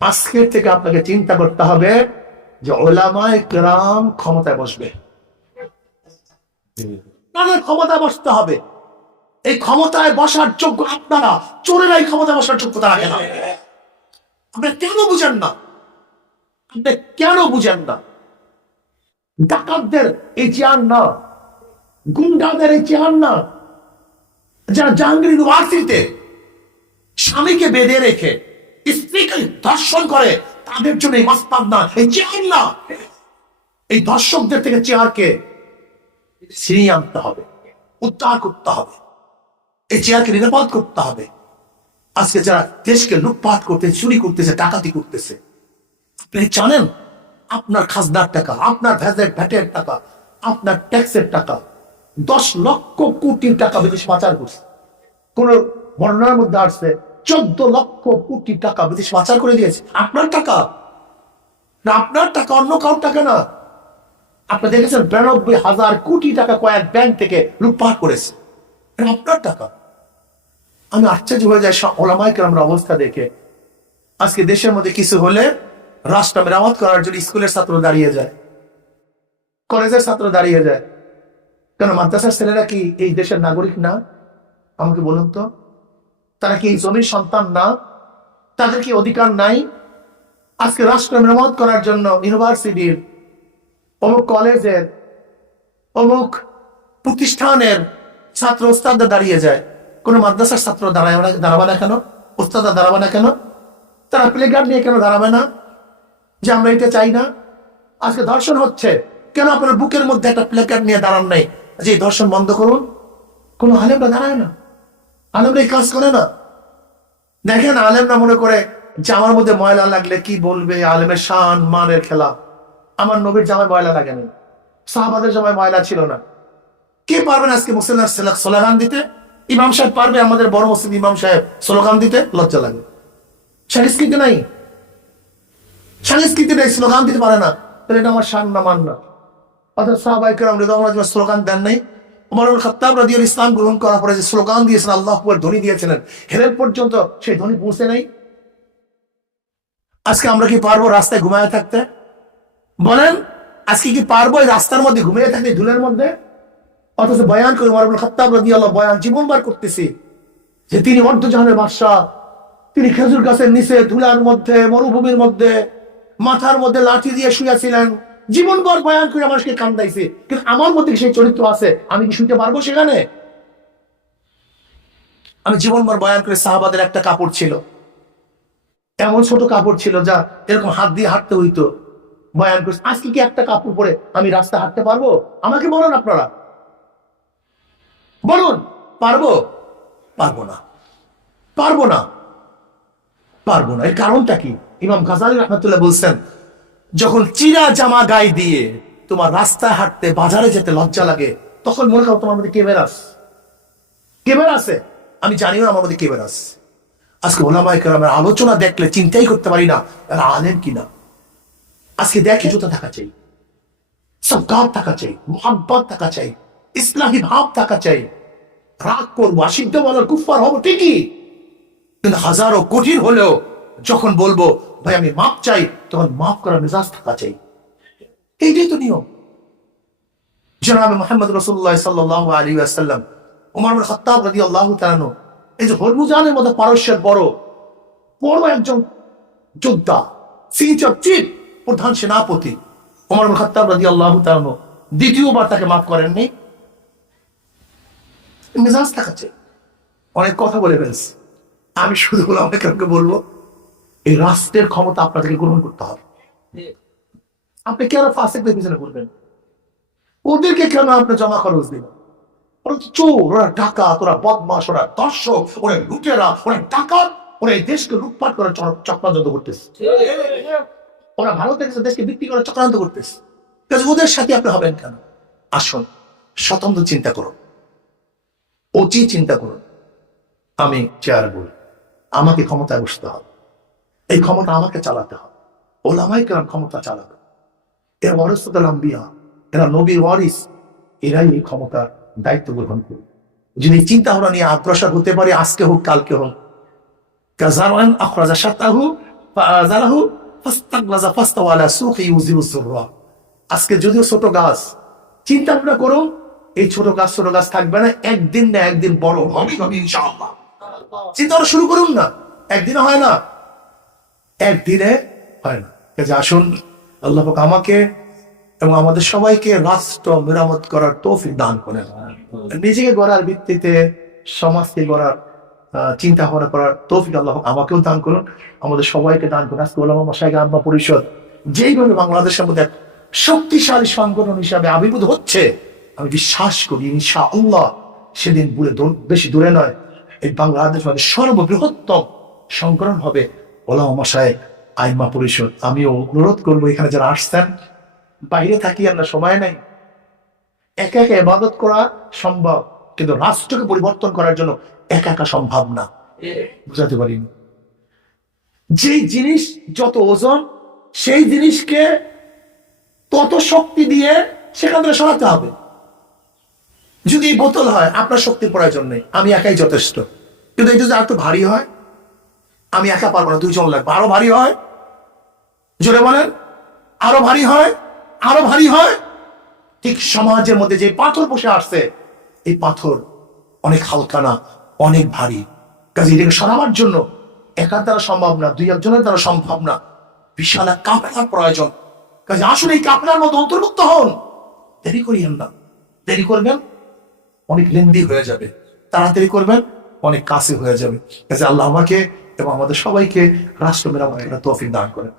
আজকের থেকে আপনাকে চিন্তা করতে হবে যে ওলামায় কেরাম ক্ষমতায় বসবে। তাদের ক্ষমতায় বসতে হবে। এই ক্ষমতায় বসার যোগ্য আপনারা, চোরেরা এই ক্ষমতায় বসার যোগ্যতা রাখে না। আপনি কেন বুঝেন না? আপনি কেন বুঝেন না? ডাকাতদের এই চেয়ার না। গুন্ডাদের এই চেয়ার না। যারা জাহাঙ্গীর স্বামীকে বেঁধে রেখে স্ত্রীকে ধর্ষণ করে, তাদের জন্য এই মাস্তাদ না, এই চেয়ার না। এই দর্শকদের থেকে চেয়ারকে ছিনিয়ে আনতে হবে, উদ্ধার করতে হবে। এই চেয়ারকে নিরাপদ করতে হবে। আজকে যারা দেশকে লুটপাট করতে চুরি করতেছে, ডাকাতি করতেছে, আপনি জানেন, আপনার খাজনার টাকা, আপনার ভ্যাজের ভ্যাটের টাকা, আপনার ট্যাক্সের টাকা, দশ লক্ষ কোটি টাকা বিদেশ পাচার করছে। কোন বর্ণনার মধ্যে আসছে চোদ্দ লক্ষ কোটি টাকা বিদেশ পাচার করে দিয়েছে। আপনার টাকা? না, আপনার টাকা, অন্য কারোর টাকা না। আপনি দেখেছেন বিরানব্বই হাজার কোটি টাকা কয়েক ব্যাংক থেকে লুটপাট করেছে। আপনার টাকা। আমি আশ্চর্য হয়ে যাই ওলামাই কেরামের অবস্থা দেখে। আজকে দেশের মধ্যে কিছু হলে রাষ্ট্র মেরামত করার জন্য স্কুলের ছাত্র দাঁড়িয়ে যায়। কলেজের ছাত্র দাঁড়িয়ে যায়। কেন মাদ্রাসার ছেলেরা কি এই দেশের নাগরিক না? আমাকে বলুন তো। তারা কি এই জমির সন্তান না? তাদের কি অধিকার নাই? আজকে রাষ্ট্র মেরামত করার জন্য ইউনিভার্সিটির অমুক কলেজের অমুক প্রতিষ্ঠানের ছাত্র ওস্তাদরা দাঁড়িয়ে যায়। কোন মাদ্রাসার ছাত্র দাঁড়ায় দাঁড়াবে না কেন? ওস্তাদরা দাঁড়াবে না কেন? তারা প্লেগার্ড নিয়ে কেন দাঁড়াবে না? যে আমরা এটা চাই না? আজকে ধর্ষণ হচ্ছে। কেন আপনার বুকের মধ্যে একটা প্লেকার্ড নিয়ে দাঁড়ান নাই? যে ধর্ষণ বন্ধ করুন? কোনো আলেমরা দাঁড়ায় না। আলেমরা এই কাজ করে না। দেখেন আলেমরা মনে করে যে আমার মধ্যে ময়লা লাগলে কি বলবে আলেমের শান, মানের খেলা। আমার নবীর জামায় ময়লা লাগে না সাহাবাদের জামায় ময়লা ছিল না। কে পারবেন আজকে মুসলিম স্লোগান দিতে? ইমাম সাহেব পারবে, আমাদের বড় মুসলিম ইমাম সাহেব স্লোগান দিতে? লজ্জা লাগে। সংস্কৃতি নাই। সংস্কৃতি নেই, স্লোগান দিতে পারে না। তাহলে এটা আমার শান না, মান না। অর্থাৎ রেদাম স্লোগান দেন নাই। খত্তাব রাদিয়াল ইসলাম গ্রহণ করার পরে যে স্লোগান দিয়েছেন ধ্বনি দিয়েছিলেন। হেরের পর্যন্ত সেই ধ্বনি পৌঁছে আজকে আমরা কি পারব রাস্তায় ঘুমায় থাকতে? বলেন, আজকে কি পারব রাস্তার মধ্যে ঘুমিয়ে থাকতে ধুলের মধ্যে? অথচ বয়ান করে উমরুল খত্তাব রাদিয়াল্লাহ বয়ান জীবনবার করতেছি। যে তিনি অর্ধজাহানের বাদশাহ, তিনি খেজুর গাছের নিচে ধুলার মধ্যে, মরুভূমির মধ্যে, মাথার মধ্যে লাঠি দিয়ে শুয়েছিলেন জীবনভর বয়ান করে মানুষকে কান্দাইছে। কিন্তু আমার মধ্যে সেই চরিত্র আছে? আমি কি শুনতে পারব সেখানে? আমি জীবনভর বয়ান করে সাহাবাদের একটা কাপড় ছিল। এমন ছোট কাপড় ছিল যা এরকম হাত দিয়ে হাঁটতে হইতো। বয়ান করছে আজকে কি একটা কাপড় পরে আমি রাস্তা হাঁটতে পারব? আমাকে বলুন আপনারা। বলুন, পারব? পারব না। পারব না। পারব না। এর কারণটা কি? ইমাম গাজালি রহমতুল্লাহ বলছেন যখন চিরা জামা গায়ে দিয়ে তোমার রাস্তায় হাঁটতে, বাজারে যেতে লজ্জা লাগে, তখন মনে করো তোমার মধ্যে কেবের আছে। আমি জানিও আমার মধ্যে আস আজকে ওলামাই কেরামের আলোচনা দেখলে চিন্তাই করতে পারি না, এরা আলেন কিনা। আজকে দেখে জুতা থাকা চাই সব সবকাত থাকা চাই মোহাম্মত থাকা চাই, ইসলামী ভাব থাকা চাই। রাগ করব আসিদ্ধ বলার কুফার হব ঠিকই, কিন্তু হাজারো কঠিন হলেও যখন বলব ভাই, আমি মাপ চাই, তখন মাফ করার মেজাজ থাকা চাই। এইটাই তো নিয়ম। জনাব মোহাম্মদ রসুল্লাহ সাল্লাহ আলী আসাল্লাম উমর খত্তাব রাদি আল্লাহ তালানো এই যে হরমুজানের মতো পারস্যের বড় বড় একজন যোদ্ধা অফ চিফ, প্রধান সেনাপতি, উমর খত্তাব রাদি আল্লাহ তালানো দ্বিতীয়বার তাকে মাফ করেননি। মেজাজ থাকা চাই। অনেক কথা বলে ফেলছে। আমি শুধু বলে আমাকে বলব এই রাষ্ট্রের ক্ষমতা আপনাদেরকে গ্রহণ করতে হবে। আপনি কেন ফাঁসেকদের পিছনে করবেন ওদেরকে কেন আপনি জমা খরচ দিবেন? ওরা চোর, ওরা ডাকাত, ওরা বদমাস ওরা দর্শক, ওরা লুটেরা, ওরা ডাকাত, ওরা এই দেশকে লুটপাট করে চক্রান্ত করতেছে। ওরা ভারতের কাছে দেশকে বিক্রি করে চক্রান্ত করতেছে। ওদের সাথে আপনি হবেন কেন? আসুন, স্বতন্ত্র চিন্তা করুন। অতি চিন্তা করুন। আমি চেয়ার বলি। আমাকে ক্ষমতায় বসতে হবে। এই ক্ষমতা আমাকে চালাতে হবে। ওলামাই কেন ক্ষমতা চালাবে। এর ওয়ারসুদাল আম্বিয়া, এরা নবী ওয়ারিস, এরাই এই ক্ষমতার দায়িত্ব গ্রহণ করবে। যিনি চিন্তাভাবনা নিয়ে আগ্রসর হতে পারে, আজকে হোক, কালকে হোক। আজকে যদিও ছোট গাছ, চিন্তা ভাবনা করো, এই ছোট গাছ ছোট গাছ থাকবে না, একদিন না একদিন বড় হবে চিন্তা শুরু করুন না একদিন হয় না। একদিনে হয় না। কাজে আসুন, আল্লাহ আমাকে এবং আমাদের সবাইকে রাষ্ট্র মেরামত করার তৌফিক দান করেন। নিজেকে গড়ার ভিত্তিতে, সমাজকে গড়ার চিন্তা ভাবনা করার তৌফিক আল্লাহ আমাকেও দান করুন। আমাদের সবাইকে দান করুন। আজকে ওলামা মশাই আম্মা পরিষদ যেইভাবে বাংলাদেশের মধ্যে এক শক্তিশালী সংগঠন হিসাবে আবির্ভূত হচ্ছে, আমি বিশ্বাস করি ইনশা আল্লাহ সেদিন বেশি দূরে নয়, এই বাংলাদেশ সর্ববৃহত্তম সংগঠন হবে। ওলামা মশাই, আইমা পরিষদ, আমিও অনুরোধ করব এখানে যারা আসছেন, বাইরে থাকি আমরা সময় নাই। একা একা ইবাদত করা সম্ভব, কিন্তু রাষ্ট্রকে পরিবর্তন করার জন্য একা একা সম্ভব না। বুঝাতে পারিনি যেই জিনিস, যত ওজন, সেই জিনিসকে তত শক্তি দিয়ে সেখান থেকে সরাতে হবে। যদি বোতল হয়, আপনার শক্তির প্রয়োজন নেই, আমি একাই যথেষ্ট। কিন্তু এটা যদি আর একটু ভারী হয় আমি একা পারব না, দুইজন লাগবে। আরও ভারী হয়, জোরে বলেন। আরও ভারী হয়, আরও ভারী হয়। ঠিক সমাজের মধ্যে যে পাথর বসে আসছে, এই পাথর অনেক হালকা না, অনেক ভারী। কাজে এটাকে সরাবার জন্য একার দ্বারা সম্ভব না, দুই একজনের দ্বারা সম্ভব না। বিশাল এক কাপড়ার প্রয়োজন। কাজে আসুন এই কাপড়ার মধ্যে অন্তর্ভুক্ত হন। দেরি করিয়েন না। দেরি করবেন, অনেক লেন্দি হয়ে যাবে। তাড়াতাড়ি করবেন, অনেক কাছে হয়ে যাবে। কাজে আল্লাহ আমাকে এবং আমাদের সবাইকে রাষ্ট্র মেরামতের তৌফিক দান করেন।